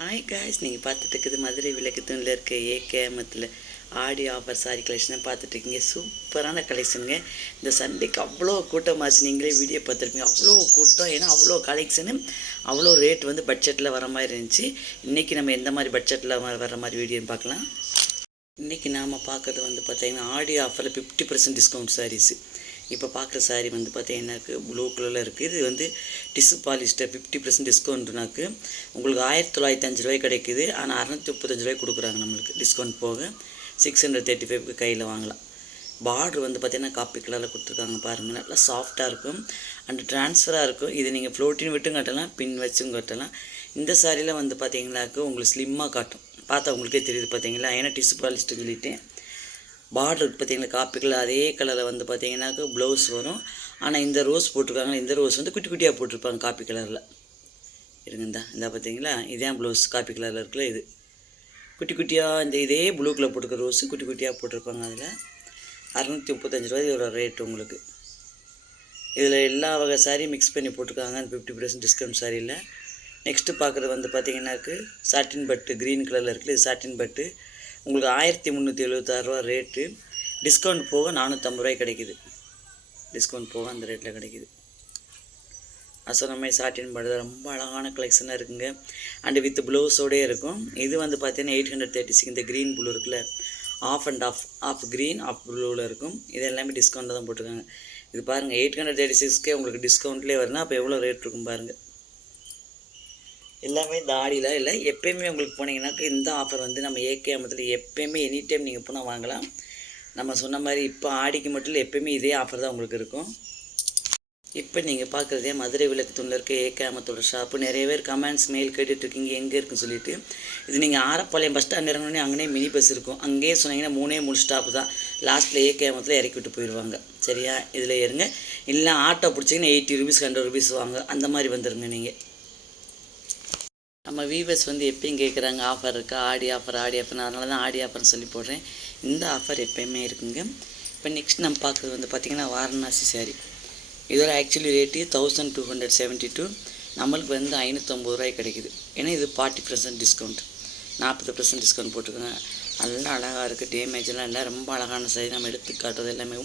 Hi guys நீங்கள் பார்த்துட்டு இருக்குது மதுரை விளக்குத்தூணில் இருக்க ஏகேமத்தில் ஆடி ஆஃபர் சாரி கலெக்ஷனை பார்த்துட்டு இருக்கீங்க. சூப்பரான கலெக்ஷனுங்க இந்த சண்டேக்கு அவ்வளோ கூட்டமாச்சு. நீங்களே வீடியோ பார்த்துருப்பீங்க. அவ்வளோ கூட்டம். ஏன்னா அவ்வளோ கலெக்ஷனு அவ்வளோ ரேட் வந்து பட்ஜெட்டில் வர மாதிரி இருந்துச்சு. இன்றைக்கி நம்ம எந்த மாதிரி பட்ஜெட்டில் வர மாதிரி வீடியோன்னு பார்க்கலாம். இன்றைக்கி நாம் பார்க்குறது வந்து பார்த்தீங்கன்னா ஆடி ஆஃபரில் ஃபிஃப்டி பர்சன்ட் டிஸ்கவுண்ட் சாரீஸு இப்போ பார்க்குற saree வந்து பார்த்தீங்கன்னாக்கு ப்ளூ கலரில் இருக்குது இது வந்து டிசு பாலிஸ்டர் ஃபிஃப்டி பர்சன்ட் டிஸ்கவுண்ட்னாக்கு உங்களுக்கு ஆயிரத்தி தொள்ளாயிரத்தி அஞ்சு ரூபாய் கிடைக்குது. ஆனால் அறநூற்றி முப்பத்தஞ்சு ரூபாய் கொடுக்குறாங்க நம்மளுக்கு டிஸ்கவுண்ட் போக. சிக்ஸ் ஹண்ட்ரட் தேர்ட்டி ஃபைவ்க்கு கையில் வாங்கலாம். பார்டர் வந்து பார்த்தீங்கன்னா காப்பி கலரில் கொடுத்துருக்காங்க பாருங்கள் நல்லா சாஃப்டாக இருக்கும். அண்ட் ட்ரான்ஸ்ஃபராக இருக்கும். இது நீங்கள் ஃப்ளோட்டின் விட்டும் கட்டலாம் பின் வச்சும் கட்டலாம். இந்த சாரியில் வந்து பார்த்தீங்கன்னாக்கு உங்களுக்கு ஸ்லிம்மாக காட்டும். பார்த்தா உங்களுக்கே தெரியுது பார்த்தீங்களா ஏன்னா டிசு பாலிஸ்டர் சொல்லிட்டேன் பார்டர் பார்த்தீங்களா காப்பி கலர் அதே கலரில் வந்து பார்த்திங்கனாக்கா ப்ளவுஸ் வரும். ஆனால் இந்த ரோஸ் போட்டிருக்காங்க இந்த ரோஸ் வந்து குட்டி குட்டியாக போட்டிருப்பாங்க காப்பி கலரில் இருங்கந்தா இந்தா இந்த பார்த்தீங்களா? இதான் ப்ளவுஸ் காப்பி கலரில் இருக்குல்ல இது. குட்டி குட்டியாக இந்த இதே ப்ளூ கலர் போட்டிருக்க ரோஸு குட்டி குட்டியாக போட்டிருப்பாங்க அதில். அறநூற்றி முப்பத்தஞ்சு ரூபா இதோட ரேட் உங்களுக்கு. இதில் எல்லா வகை சாரியும் மிக்ஸ் பண்ணி போட்டிருக்காங்க. ஃபிஃப்டி பர்சன்ட் டிஸ்கவுண்ட் சாரியில் நெக்ஸ்ட்டு பார்க்குறது வந்து பார்த்தீங்கன்னாக்கு சாட்டின் பட்டு க்ரீன் கலரில் இருக்குது இது சாட்டின் பட்டு உங்களுக்கு ஆயிரத்தி முந்நூற்றி எழுபத்தாறுரூவா ரேட்டு டிஸ்கவுண்ட் போக நானூற்றம்பது ரூபாய் கிடைக்குது. டிஸ்கவுண்ட் போக அந்த ரேட்டில் கிடைக்குது. நான் சொன்ன மாதிரி சாட்டின் பட்டு ரொம்ப அழகான கலெக்ஷனாக இருக்குங்க. அண்டு வித் ப்ளவுஸோடே இருக்கும். இது வந்து பார்த்தீங்கன்னா எயிட் ஹண்ட்ரட் தேர்ட்டி சிக்ஸ் இந்த க்ரீன் ப்ளூ இருக்குல்ல. Half and half half green half ப்ளூவில் இருக்கும். இது எல்லாமே டிஸ்கவுண்ட்டில் தான் போட்டிருக்காங்க. இது பாருங்கள் எயிட் ஹண்ட்ரட் தேர்ட்டி சிக்ஸ்க்கே உங்களுக்கு டிஸ்கவுண்ட்லேயே வருதுன்னா அப்போ எவ்வளோ ரேட் இருக்கும் பாருங்கள் எல்லாமே தாடியில் இல்லை எப்பயுமே உங்களுக்கு போனீங்கன்னாக்கா இந்த ஆஃபர் வந்து நம்ம ஏகே அம்பத்தில் எப்போயுமே எனி டைம் நீங்கள் போனால் வாங்கலாம். நம்ம சொன்ன மாதிரி இப்போ ஆடிக்கு மட்டும் இல்லை எப்போயுமே இதே ஆஃபர் தான் உங்களுக்கு இருக்கும். இப்போ நீங்கள் பார்க்குறதே மதுரை விளக்கு தூணில் இருக்க ஏகே அமத்தோட ஷாப்பு நிறைய பேர் கமெண்ட்ஸ் மெயில் கேட்டுட்ருக்கீங்க எங்கே இருக்குன்னு சொல்லிட்டு. இது நீங்கள் ஆரப்பாளையம் பஸ் ஸ்டாண்ட் இறங்கினோடனே அங்கேயே மினி பஸ் இருக்கும். அங்கேயே சொன்னீங்கன்னா மூணே மூணு ஸ்டாப்பு தான். லாஸ்ட்டில் ஏகே இறக்கி விட்டு போயிடுவாங்க சரியா? இதில் ஏறுங்க. இல்லை ஆட்டோ பிடிச்சிங்கன்னா எயிட்டி ருபீஸ் ஹண்ட்ரட் ருபீஸ் வாங்க. அந்த மாதிரி வந்துடுங்க நீங்கள் நம்ம வீவர்ஸ் வந்து எப்பயும் கேட்குறாங்க ஆஃபர் இருக்கா ஆடி ஆஃபர் ஆடி ஆஃபர் அதனால தான் ஆடி ஆஃபர்னு சொல்லி போடுறேன். இந்த ஆஃபர் எப்பயுமே இருக்குங்க. இப்போ நெக்ஸ்ட் நம்ம பார்க்குறது வந்து பார்த்திங்கன்னா வாரணாசி சாரி இதோட actually rate thousand two hundred seventy two நம்மளுக்கு வந்து ஐநூற்றம்பது ரூபாய் கிடைக்குது. ஏன்னா இது ஃபார்ட்டி பர்சன்ட் டிஸ்கவுண்ட் நாற்பது பர்சன்ட் டிஸ்கவுண்ட் போட்டுக்கோங்க. நல்லா அழகாக இருக்குது டேமேஜ்லாம் இல்லை. ரொம்ப அழகான சாரி நம்ம எடுத்து காட்டுறது எல்லாமே.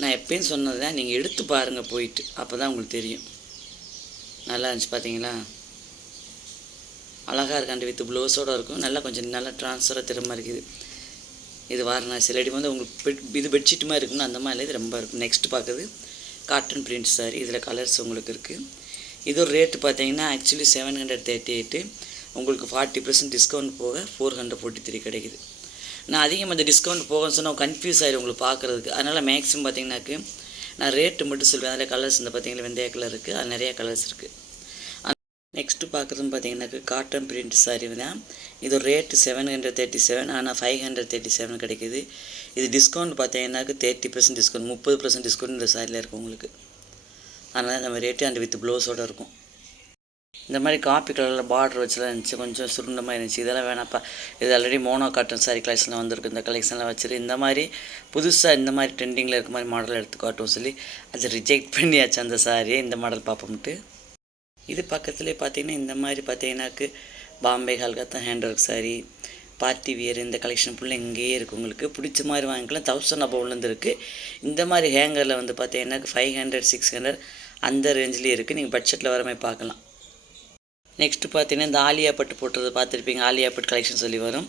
நான் எப்பயும் சொன்னது தான் நீங்கள் எடுத்து பாருங்கள் போயிட்டு. அப்போ தான் உங்களுக்கு தெரியும். நல்லா இருந்துச்சு பார்த்தீங்களா அழகாக இருக்காண்டு வித் ப்ளவுஸோடு இருக்கும். நல்லா கொஞ்சம் நல்லா ட்ரான்ஸ்ஃபராக திரும்ப இருக்குது. இது வாரணாசி ரெடி வந்து உங்களுக்கு பெட் இது பெட்ஷீட் மாதிரி இருக்குன்னு அந்த மாதிரி இது ரொம்ப இருக்கும். நெக்ஸ்ட் பார்க்குறது காட்டன் பிரிண்ட் சாரி இதில் கலர்ஸ் உங்களுக்கு இருக்குது இதோட ரேட்டு பார்த்தீங்கன்னா actually seven hundred thirty eight உங்களுக்கு ஃபார்ட்டி பர்சன்ட் டிஸ்கவுண்ட் போக ஃபோர் ஹண்ட்ரட் ஃபோர்ட்டி த்ரீ கிடைக்குது. நான் அதிகமாக அந்த டிஸ்கவுண்ட் போகணும்னு சொன்னால் கன்ஃபியூஸ் ஆகிடும் உங்களுக்கு பார்க்குறதுக்கு. அதனால் மேக்ஸிமம் பார்த்தீங்கன்னாக்கு நான் ரேட்டு மட்டும் சொல்லுவேன் அதில் கலர்ஸ் இந்த பார்த்தீங்கன்னா வெந்தய கலர் இருக்குது அது நிறையா கலர்ஸ் இருக்குது நெக்ஸ்ட்டு பார்க்குறதுன்னு பார்த்தீங்கன்னாக்கு காட்டன் பிரிண்ட் சாரி தான். இது rate seven hundred thirty seven ஆனால் ஃபைவ் ஹண்ட்ரட் தேர்ட்டி செவன் கிடைக்குது. இது டிஸ்கவுண்ட் பார்த்தீங்கன்னாக்கு தேர்ட்டி பர்சன்ட் டிஸ்கவுண்ட் முப்பது பர்சன்ட் டிஸ்கவுண்ட் இந்த சாரியில் இருக்கும் உங்களுக்கு. அதனால் நம்ம ரேட்டு அண்ட் வித் ப்ளவுஸோடு இருக்கும். இந்த மாதிரி காப்பி கலரில் பார்டர் வச்சுலாம் இருந்துச்சு கொஞ்சம் சுருண்ட மாதிரி இருந்துச்சு. இதெல்லாம் வேணாப்பா. இது ஆல்ரெடி மோனோ காட்டன் சாரி கலெக்ஷனில் வந்திருக்கு. இந்த கலெக்ஷன்லாம் வச்சுரு. இந்த மாதிரி புதுசாக இந்த மாதிரி ட்ரெண்டிங்கில் இருக்க மாதிரி மாடல் எடுத்து காட்டும் சொல்லி அதை ரிஜெக்ட் பண்ணியாச்சு அந்த சாரியை இந்த மாடல் பார்ப்போம்ட்டு. இது பக்கத்துலேயே பார்த்தீங்கன்னா இந்த மாதிரி பார்த்தீங்கன்னாக்கு Bombay Calcutta hand work sari party wear இந்த கலெக்ஷன் ஃபுல்லாக இங்கேயே இருக்குது உங்களுக்கு பிடிச்ச மாதிரி வாங்கிக்கலாம். தௌசண்ட் அபவுலேருந்து இருக்குது இந்த மாதிரி ஹேங்கரில் வந்து பார்த்தீங்கன்னாக்கு ஃபைவ் ஹண்ட்ரட் சிக்ஸ் ஹண்ட்ரட் அந்த ரேஞ்சிலே இருக்குது நீங்கள் பட்ஜெட்டில் வர மாதிரி பார்க்கலாம். நெக்ஸ்ட்டு பார்த்தீங்கன்னா இந்த ஆலியா பட்டு போட்டுறது பார்த்துருப்பீங்க. ஆலியா பட்டு கலெக்ஷன் சொல்லி வரும்.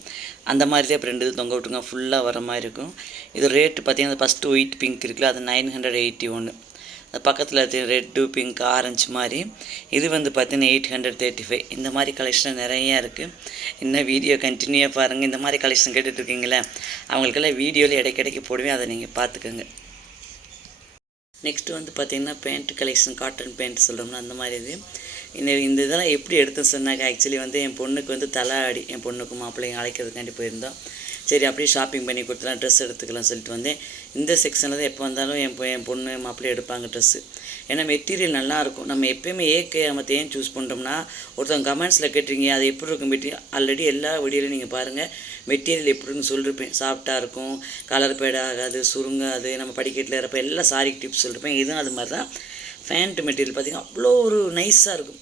அந்த மாதிரி தான் இப்போ ரெண்டு இது தொங்க விட்டுங்க. ஃபுல்லாக வர மாதிரி இருக்கும். இது ரேட்டு பார்த்தீங்கன்னா ஃபஸ்ட்டு ஒயிட் பிங்க் இருக்குல்ல அது நைன் ஹண்ட்ரட் எயிட்டி ஒன்று பக்கத்தில் ரெட்டு பிங்க் ஆரஞ்சு மாதிரி. இது வந்து பார்த்தீங்கன்னா எயிட் ஹண்ட்ரட் தேர்ட்டி ஃபைவ் இந்த மாதிரி கலெக்ஷன் நிறையா இருக்குது இன்னும் வீடியோ கண்டினியூவாக பாருங்கள் இந்த மாதிரி கலெக்ஷன் கேட்டுட்ருக்கீங்களே அவங்களுக்கெல்லாம் வீடியோவில் இடைக்கிடைக்கு போடுவேன். அதை நீங்கள் பார்த்துக்கோங்க நெக்ஸ்ட்டு வந்து பார்த்திங்கன்னா பேண்ட் கலெக்ஷன் காட்டன் பேண்ட் சொல்கிறோம்னா அந்த மாதிரி இது. இந்த இந்த இதெல்லாம் எப்படி எடுத்தேன்னு சொன்னாக்க ஆக்சுவலி வந்து என் பொண்ணுக்கு வந்து தலை ஆடி என் பொண்ணுக்கு மாப்பிள்ளைங்க அழைக்கிறதுக்காண்டி போயிருந்தோம். சரி அப்படியே ஷாப்பிங் பண்ணி கொடுத்துலாம் ட்ரெஸ் எடுத்துக்கலாம் சொல்லிட்டு வந்தேன். இந்த செக்ஷனில் தான் எப்போ வந்தாலும் என் என் பொண்ணு மாப்பிள்ளை எடுப்பாங்க ட்ரெஸ்ஸு ஏன்னா மெட்டீரியல் நல்லாயிருக்கும் நம்ம எப்பயுமே ஏகே மற்ற ஏன் சூஸ் பண்ணுறோம்னா ஒருத்தவங்க கமெண்ட்ஸில் கேட்டிருங்க அது எப்படி இருக்கும் மெட்டீரியல் ஆல்ரெடி எல்லா வீடியோலையும் நீங்கள் பாருங்கள் மெட்டீரியல் எப்படின்னு சொல்லியிருப்பேன் சாஃப்டாக இருக்கும் கலர் பேட் ஆகாது சுருங்காது நம்ம படிக்கட்டில் இருப்ப எல்லா சாரி டிப்ஸ் சொல்லியிருப்பேன் இதுவும் அது மாதிரி தான் ஃபேண்ட் மெட்டீரியல் பார்த்திங்கன்னா அவ்வளோ ஒரு நைஸாக இருக்கும்.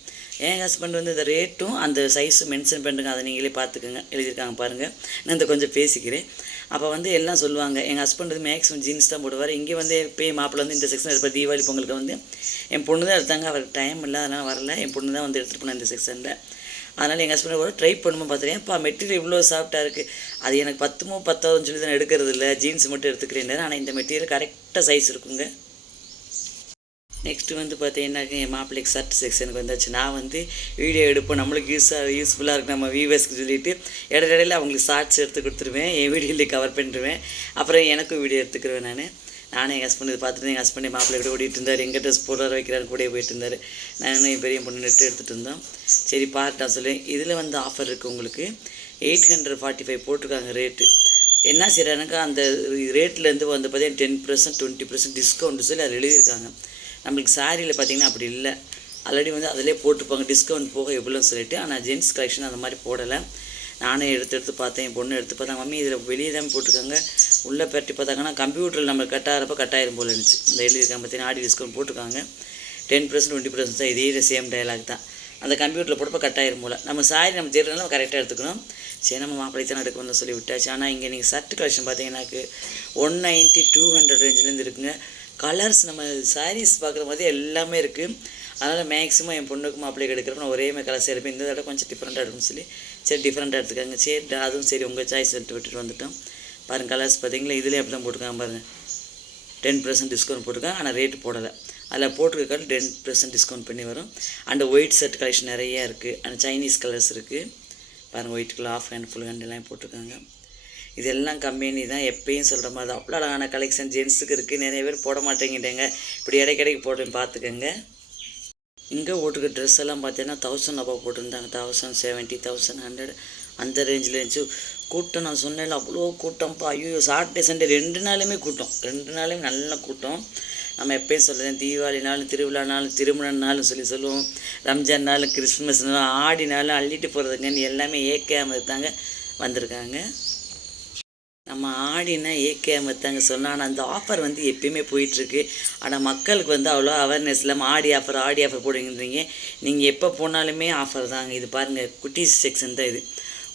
என் ஹஸ்பண்ட் வந்து இந்த ரேட்டும் அந்த சைஸும் மென்ஷன் பண்ணுங்க அதை நீங்களே பார்த்துக்கோங்க. எழுதியிருக்காங்க பாருங்கள் நான் இந்த கொஞ்சம் பேசிக்கிறேன். அப்போ வந்து எல்லாம் சொல்லுவாங்க. எங்கள் ஹஸ்பண்ட் வந்து மேக்ஸிமம் ஜீன்ஸ் தான் போடுவார். இங்கே வந்து பே மாப்பிள்ள வந்து இந்த செக்ஷன் எடுப்பார் தீபாவளி பொங்கலுக்கு வந்து என் பொண்ணு தான் எடுத்தாங்க. அவருக்கு டைம் இல்லை அதனால் வரல. என் பொண்ணு தான் வந்து எடுத்துகிட்டு போனேன் இந்த செக்ஷனில் அதனால் எங்கள் ஹஸ்பண்ட் கூட ட்ரை பண்ணுமோ பார்த்துட்டேன் அப்பா மெட்டீரியல் இவ்வளோ சாஃப்டாக இருக்குது அது எனக்கு பத்துமோ பத்தாவதுன்னு சொல்லி தான் எடுக்கிறது இல்லை. ஜீன்ஸ் மட்டும் எடுத்துக்கிறேன் ஆனால் இந்த மெட்டீரியல் கரெக்டாக சைஸ் இருக்குங்க. நெக்ஸ்ட்டு வந்து பார்த்தீங்கன்னாக்க என் மாப்பிள்ளைக்கு சர்ட் செக்ஷனுக்கு வந்தாச்சு. நான் வந்து வீடியோ எடுப்போம் நம்மளுக்கு யூஸாக யூஸ்ஃபுல்லாக இருக்கு. நம்ம வியூவர்ஸ்க்கு சொல்லிவிட்டு இடையில அவங்களுக்கு ஷார்ட்ஸ் எடுத்து கொடுத்துருவேன். என் வீடியோலேயே கவர் பண்ணிடுவேன் அப்புறம் எனக்கும் வீடியோ எடுத்துக்கிருவேன் நான். நானும் எங்கள் ஹஸ்பண்ட் இது பார்த்துட்டு எங்கள் ஹஸ்பண்ட் மாப்பிள்ளை கூட ஓடிட்டு இருந்தார். எங்கள் ட்ரெஸ் போடுற வைக்கிறாரு கூட போயிட்டு இருந்தார். நானும் என் பெரிய பொண்ணு நெட்டு எடுத்துகிட்டு இருந்தோம் சரி பார்த்தான் சொல்லி இதில் வந்து ஆஃபர் இருக்குது உங்களுக்கு. எயிட் ஹண்ட்ரட் ஃபார்ட்டி ஃபைவ் போட்டிருக்காங்க ரேட்டு என்ன செய்கிறானுக்கா அந்த ரேட்லேருந்து வந்து பார்த்தீங்கன்னா ten percent twenty percent discount சொல்லி அதில் எழுதியிருக்காங்க. நம்மளுக்கு சாரியில் பார்த்தீங்கன்னா அப்படி இல்லை. ஆல்ரெடி வந்து அதிலே போட்டிருப்பாங்க. டிஸ்கவுண்ட் போக எவ்வளோன்னு சொல்லிட்டு ஆனால் ஜென்ஸ் கலெக்ஷன் அந்த மாதிரி போடலை. நானே எடுத்து எடுத்து பார்த்தேன். என் பொண்ணு எடுத்து பார்த்தா மம்மி இதில் வெளியே தான் போட்டிருக்காங்க. உள்ளே பரட்டி பார்த்தாங்கன்னா கம்ப்யூட்டரில் நம்ம கட் ஆகிறப்ப கட்டாயிரம் போல் இருந்துச்சு. இந்த எழுதியிருக்காங்க பார்த்தீங்கன்னா ஆடி டிஸ்கவுண்ட் போட்டிருக்காங்க. டென் பர்சன்ட் டுவெண்ட்டி பர்சன்ட் தான் இதே சேம் டயலாக் தான். அந்த கம்ப்யூட்டரில் போட்டப்போ கட்டாயிரம் போல். நம்ம சாரி நம்ம தேடுறதுனால நம்ம கரெக்டாக எடுத்துக்கணும். சரி நம்ம மாப்பிள்ளை தான் எடுக்க சொல்லி விட்டாச்சு. ஆனால் இங்கே நீங்கள் சர்ட் கலெக்ஷன் பார்த்தீங்கன்னாக்கு ஒன் நைன்ட்டி டூ ஹண்ட்ரட் ரேஞ்சிலேருந்து இருக்குங்க. கலர்ஸ் நம்ம சாரீஸ் பார்க்குற மாதிரி எல்லாமே இருக்குது அதனால் மேக்ஸிமம் என் பொண்ணுக்கு மாப்பிள்ளைக்கு எடுக்கிறப்ப நான் ஒரே மாதிரி கலர்ஸ் எடுப்பேன். இந்த தடவை கொஞ்சம் டிஃப்ரெண்ட்டாக எடுக்கணும்னு சொல்லி சரி டிஃப்ரெண்ட்டாக எடுத்துக்காங்க. சரி அதுவும் சரி உங்கள் சாய்ஸ் எடுத்து விட்டுட்டு வந்துட்டோம். பாருங்கள் கலர்ஸ் பார்த்தீங்களா? இதுலேயே அப்படி தான் போட்டுருக்காங்க பாருங்கள் டென் பர்சன்ட் டிஸ்கவுண்ட் போட்டிருக்காங்க. ஆனால் ரேட்டு போடலை. அதில் போட்டிருக்காரு டென் பர்சன்ட் டிஸ்கவுண்ட் பண்ணி வரும். அண்ட் ஒயிட் ஷர்ட் கலெக்ஷன் நிறையா இருக்குது அண்ட் சைனீஸ் கலர்ஸ் இருக்குது பாருங்கள் white colour off hand full hand எல்லாம் போட்டிருக்காங்க. இதெல்லாம் கம்பெனி தான் எப்பயும் சொல்கிற மாதிரி தான். அவ்வளோ அழகான கலெக்ஷன் ஜென்ஸுக்கு இருக்குது நிறைய பேர் போட மாட்டேங்கிட்டேங்க. இப்படி இடைக்கடைக்கு போடுறேன். பார்த்துக்கோங்க. இங்கே போட்டுக்க ட்ரெஸ் எல்லாம் பார்த்தீங்கன்னா தௌசண்ட் அப்போ போட்டிருந்தாங்க. தௌசண்ட் செவன்ட்டி தௌசண்ட் ஹண்ட்ரட் அந்த ரேஞ்சில் இருந்துச்சு. கூட்டம் நான் சொன்னேன் அவ்வளோ கூட்டம்ப்பா. ஐயோ சாட்டர்டே சண்டே ரெண்டு நாளுமே கூட்டம். ரெண்டு நாளையும் நல்ல கூட்டம். நம்ம எப்பயும் சொல்கிறேன் தீபாவளினாலும் திருவிழானாலும் திருமணம்னாலும் சொல்லி சொல்லுவோம். ரம்ஜான்னாலும் கிறிஸ்மஸ்னாலும் ஆடினாலும் அள்ளிட்டு போகிறதுங்கன்னு எல்லாமே ஏற்காமல் தாங்க வந்திருக்காங்க. நம்ம ஆடினா ஏகேஎம் தாங்க சொன்னால் ஆனால் அந்த ஆஃபர் வந்து எப்பயுமே போயிட்டுருக்கு. ஆனால் மக்களுக்கு வந்து அவ்வளோ அவேர்னஸ் இல்லாமல் ஆடி ஆஃபர் ஆடி ஆஃபர் போடுங்கன்றீங்க. நீங்கள் எப்போ போனாலுமே ஆஃபர் தாங்க. இது பாருங்கள் குட்டீஸ் செக்ஷன் தான் இது.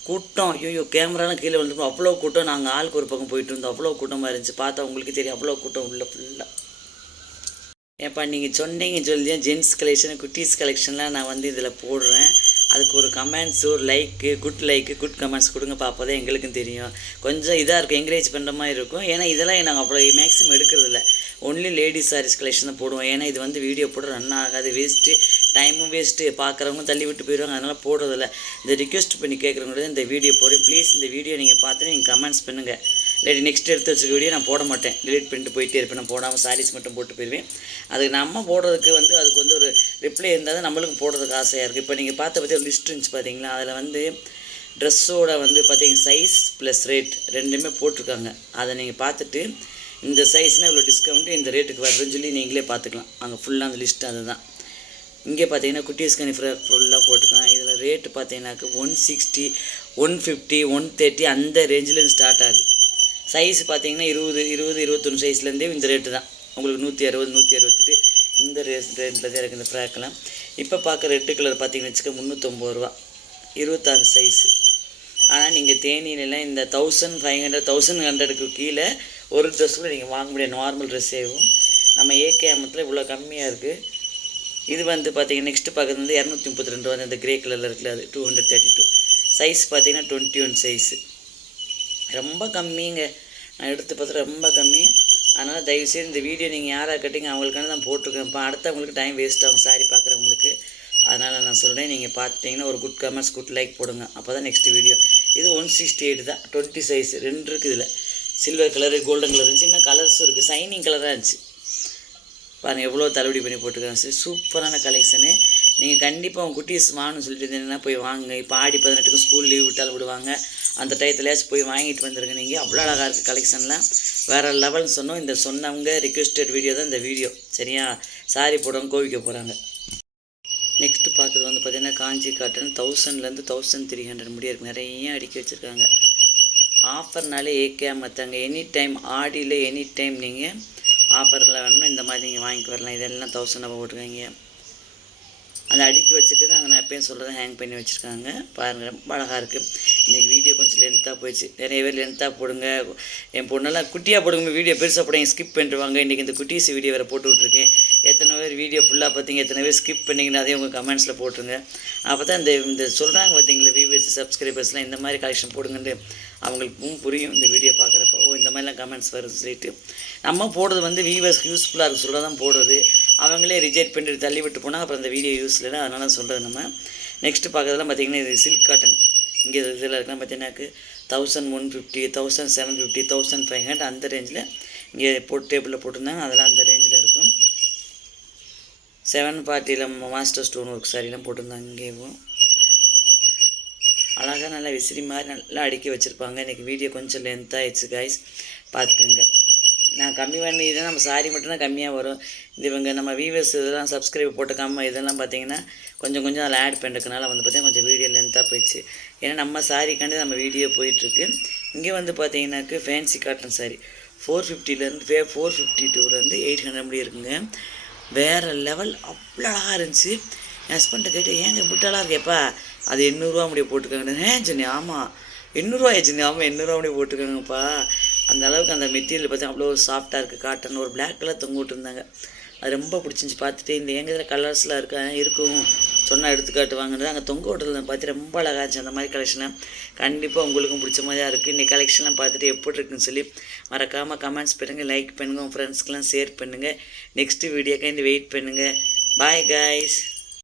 கூட்டம் ஐயோ கேமராலாம் கீழே வந்துருப்போம் அவ்வளோ கூட்டம். நாங்கள் ஆளுக்கு ஒரு பக்கம் போயிட்டு இருந்தோம். அவ்வளோ கூட்டமாக இருந்துச்சு. பார்த்தா உங்களுக்கு தெரியும் அவ்வளோ கூட்டம் உள்ள ஃபுல்லாக ஏப்பா நீங்கள் சொன்னீங்க சொல்லி ஜென்ஸ் கலெக்ஷன் குட்டீஸ் கலெக்ஷன்லாம் நான் வந்து இதில் போடுறேன். அதுக்கு ஒரு கமெண்ட்ஸ் ஒரு like good like good comments கொடுங்க அப்போ தான் எங்களுக்கும் தெரியும். கொஞ்சம் இதாக இருக்கும் என்கரேஜ் பண்ணுற மாதிரி இருக்கும். ஏன்னா இதெல்லாம் நாங்கள் அவ்வளோ மேக்ஸிமம் எடுக்கிறதில்ல. ஒன்லி லேடிஸ் சாரீஸ் கலெக்ஷன் தான் போடுவோம். ஏன்னா இது வந்து வீடியோ போட ரன் ஆகாது. வேஸ்ட்டு டைமும் வேஸ்ட்டு பார்க்குறவங்க தள்ளி விட்டு போயிடுவாங்க அதனால் போடுறதில்ல. இந்த ரிக்வெஸ்ட் பண்ணி கேட்குறவங்க இந்த வீடியோ போகிறேன் ப்ளீஸ் இந்த வீடியோ நீங்கள் பார்த்துட்டு நீங்கள் கமெண்ட்ஸ் பண்ணுங்கள் இல்லாட்டி நெக்ஸ்ட் எடுத்து வச்சுக்க வீடியோ நான் போட மாட்டேன். டிலீட் பண்ணிட்டு போயிட்டே இருப்பேன். நான் போடாமல் சாரீஸ் மட்டும் போட்டு போயிடுவேன் அதுக்கு நம்ம போடுறதுக்கு வந்து அதுக்கு வந்து ஒரு ரிப்ளை இருந்தால் தான் நம்மளுக்கும் போடுறதுக்கு ஆசையாக இருக்குது இப்போ நீங்கள் பார்த்த பற்றி ஒரு லிஸ்ட் இருந்துச்சு பார்த்தீங்களா அதில் வந்து ட்ரெஸ்ஸோட வந்து பார்த்தீங்க சைஸ் ப்ளஸ் ரேட் ரெண்டுமே போட்டிருக்காங்க. அதை நீங்கள் பார்த்துட்டு இந்த சைஸ்னால் இவ்வளோ டிஸ்கவுண்ட்டு இந்த ரேட்டுக்கு வருதுன்னு சொல்லி நீங்களே பார்த்துக்கலாம். அங்கே ஃபுல்லாக அந்த லிஸ்ட்டு அதுதான். இங்கே பார்த்தீங்கன்னா குட்டீஸ் கனிஃபர் ஃபுல்லாக போட்டிருக்கேன் இதில் ரேட்டு பார்த்தீங்கன்னாக்க one sixty one fifty one thirty அந்த ரேஞ்சிலேருந்து ஸ்டார்ட் ஆகுது. சைஸ் பார்த்தீங்கன்னா இருபது இருபது இருபத்தொன்று சைஸ்லேருந்தே இந்த ரேட்டு தான். உங்களுக்கு நூற்றி அறுபது நூற்றி அறுபத்தெட்டு இந்த ரேட் ரேட்டில் தான் இருக்குது இந்த ஃப்ராக்கெலாம் இப்போ பார்க்குற ரெட்டு கலர் பார்த்தீங்கன்னு வச்சுக்க முந்நூற்றம்பது ரூபா. இருபத்தாறு சைஸு ஆனால் நீங்கள் தேனியிலலாம் இந்த தௌசண்ட் ஃபைவ் ஹண்ட்ரட் தௌசண்ட் ஹண்ட்ரடுக்கு கீழே ஒரு ட்ரெஸ் கூட நீங்கள் வாங்க முடியாது. நார்மல் ட்ரெஸ்ஸேவும் நம்ம ஏகேஎமத்தில் இவ்வளோ கம்மியாக இருக்குது இது வந்து பார்த்தீங்கன்னா நெக்ஸ்ட்டு பார்க்குறது வந்து இரநூத்தி முப்பத்தி ரெண்டு ரூபா அந்த கிரே கலரில் இருக்குல்ல அது two hundred thirty two size பார்த்தீங்கன்னா டுவெண்ட்டி ஒன் சைஸு ரொம்ப கம்மிங்க. நான் எடுத்து பார்த்து ரொம்ப கம்மி. அதனால் தயவுசெய்து இந்த வீடியோ நீங்கள் யாராக கட்டிங்க அவங்களுக்கான நான் போட்டிருக்கேன். இப்போ அடுத்தவங்களுக்கு டைம் வேஸ்ட் ஆகும் சாரி பார்க்குறவங்களுக்கு. அதனால் நான் சொல்கிறேன் நீங்கள் பார்த்துட்டிங்கன்னா ஒரு குட் கமெண்ட்ஸ் குட் லைக் போடுங்க. அப்போ தான் நெக்ஸ்ட் வீடியோ இது ஒன் சிக்ஸ்டி எயிட் தான். டுவெண்ட்டி சைஸ் ரெண்டு இருக்குது இதில். சில்வர் கலரு கோல்டன் கலர் இருந்துச்சு. இன்னும் கலர்ஸும் இருக்குது சைனிங் கலராக இருந்துச்சு. பாருங்கள் எவ்வளோ தள்ளுபடி பண்ணி போட்டுருக்காங்க. சரி சூப்பரான கலெக்ஷனு நீங்கள் கண்டிப்பாக உங்கள் குட்டீஸ் வாங்கணும்னு சொல்லிட்டு இருந்தீங்கன்னா போய் வாங்குங்க. இப்போ ஆடி பதினெட்டுக்கு ஸ்கூல் லீவ் விட்டால் விடுவாங்க. அந்த டயத்துலேயாச்சும் போய் வாங்கிட்டு வந்துருங்க நீங்கள் அவ்வளோ அழகாக இருக்குது கலெக்ஷன்லாம் வேறு லெவல்னு சொன்னோம். இந்த சொன்னவங்க ரிக்வெஸ்டட் வீடியோ தான் இந்த வீடியோ சரியா? சாரி போடுறவங்க கோவிக்க போகிறாங்க நெக்ஸ்ட்டு பார்க்குறது வந்து பார்த்திங்கன்னா காஞ்சி காட்டன் தௌசண்ட்லேருந்து தௌசண்ட் த்ரீ ஹண்ட்ரட் முடிய இருக்கு. நிறைய அடுக்கி வச்சுருக்காங்க. ஆஃபர்னாலே ஏகே மற்றாங்க எனி டைம் ஆடியில் எனி டைம் நீங்கள் ஆஃபரில் வேணும்னா இந்த மாதிரி நீங்கள் வாங்கிக்கு வரலாம். இதெல்லாம் தௌசண்ட் போட்டுருக்காங்க அந்த அடுக்கி வச்சுருக்கிறது அங்கே நான் எப்பயும் சொல்கிறத ஹேங் பண்ணி வச்சுருக்காங்க. பாருங்கள் ரொம்ப அழகாக இருக்குது இன்றைக்கி வீடியோ கொஞ்சம் லென்த்தாக போயிடுச்சு. நிறைய பேர் லென்த்தாக போடுங்க. என் பொண்ணெல்லாம் குட்டியாக போடுங்க வீடியோ பெருசாக போடுங்க ஸ்கிப் பண்ணிடுவாங்க இன்றைக்கி இந்த குட்டீஸ் வீடியோ வேறு போட்டு விட்ருக்கேன் எத்தனை பேர் வீடியோ ஃபுல்லாக பார்த்தீங்க எத்தனை பேர் ஸ்கிப் பண்ணிங்கன்னா அதையும் உங்கள் கமெண்ட்ஸில் போட்டுருங்க. அப்போ தான் இந்த இந்த சொல்கிறாங்க பார்த்தீங்களா வியூவர்ஸ் சப்ஸ்கிரைபர்ஸ்லாம் இந்த மாதிரி கலெக்ஷன் போடுங்கன்ட்டு அவங்களுக்கும் புரியும் இந்த வீடியோ பார்க்குறப்ப. ஓ இந்த மாதிரிலாம் கமெண்ட்ஸ் வரும்னு சொல்லிட்டு. நம்ம போடுறது வந்து வியூவர்ஸ்க்கு யூஸ்ஃபுல்லாக இருக்குது சொல்ல தான் போடுறது. அவங்களே ரிஜெக்ட் பண்ணிட்டு தள்ளி விட்டு போனால் அப்புறம் அந்த வீடியோ யூஸ் இல்லைனா அதனால சொல்கிறது நம்ம. நெக்ஸ்ட்டு பார்க்குறதுலாம் பார்த்திங்கன்னா இது சில்க் காட்டன் இங்கே இதில் இருக்கலாம் பார்த்தீங்கன்னாக்கு thousand one fifty thousand seven fifty thousand five hundred அந்த ரேஞ்சில் இங்கே போட்டு டேபிளில் போட்டிருந்தாங்க. அதெல்லாம் அந்த ரேஞ்சில் இருக்கும். செவன் பார்ட்டியில் மாஸ்டர் ஸ்டோன் ஒர்க் சாரிலாம் போட்டிருந்தாங்க இங்கேயும் அழகாக நல்லா விசிறி மாதிரி நல்லா அடுக்கி வச்சுருப்பாங்க. இன்றைக்கி வீடியோ கொஞ்சம் லென்த்தாகிடுச்சு காய்ஸ் பார்த்துக்கோங்க. நான் கம்மி பண்ணி இதை நம்ம சாரி மட்டும்தான் கம்மியாக வரும். இது இவங்க நம்ம வியூவர்ஸ் இதெல்லாம் சப்ஸ்கிரைப் போட்டுக்காமல் இதெல்லாம் பார்த்தீங்கன்னா கொஞ்சம் கொஞ்சம் அதில் ஆட் பண்ணுறதுனால வந்து பார்த்தீங்கன்னா கொஞ்சம் வீடியோ லென்த்தாக போயிடுச்சு. ஏன்னா நம்ம சாரிக்காண்டி நம்ம வீடியோ போயிட்டுருக்கு. இங்கே வந்து பார்த்தீங்கன்னாக்கு ஃபேன்சி காட்டன் சாரி ஃபோர் ஃபிஃப்டிலேருந்து ஃபே ஃபோர் ஃபிஃப்டி டூலேருந்து எயிட் ஹண்ட்ரட் முடி இருக்குங்க. வேறு லெவல் அவ்வளோ அழகாக இருந்துச்சு. என் ஹஸ்பண்ட்டை கேட்டு ஏங்க முட்டாளாக இருக்கேப்பா. அது எண்ணூறுரூவா முடிய போட்டுக்கோங்க ஏன் சொன்னி ஆமாம் எண்ணூறுரூவா ஆயிடுச்சு ஆமாம் எண்ணூறுரூவா முடிய போட்டுக்கோங்கப்பா. அந்த அளவுக்கு அந்த மெட்டீரியல் பார்த்தா அவ்வளோ ஒரு சாஃப்டாக இருக்குது காட்டன் ஒரு பிளாக் கலர் தொங்க விட்டுருந்தாங்க. அது ரொம்ப பிடிச்சிருந்துச்சி. பார்த்துட்டு இந்த எங்கள் இதில் கலர்ஸ்லாம் இருக்கா? இருக்கும். சொன்னால் எடுத்துக்காட்டுவாங்கன்றது அங்கே தொங்க விட்டுறத பார்த்து ரொம்ப அழகாக இருந்துச்சு அந்த மாதிரி கலெக்ஷனை கண்டிப்பாக உங்களுக்கும் பிடிச்ச மாதிரியா இருக்குது இன்றைக்கி கலெக்ஷன்லாம் பார்த்துட்டு எப்படி இருக்குன்னு சொல்லி மறக்காமல் கமெண்ட்ஸ் பண்ணுங்கள் லைக் பண்ணுங்கள் உங்கள் ஃப்ரெண்ட்ஸ்க்கெலாம் ஷேர் பண்ணுங்கள் நெக்ஸ்ட்டு வீடியோக்காக இந்த வெயிட் பண்ணுங்கள் பாய் காய்ஸ்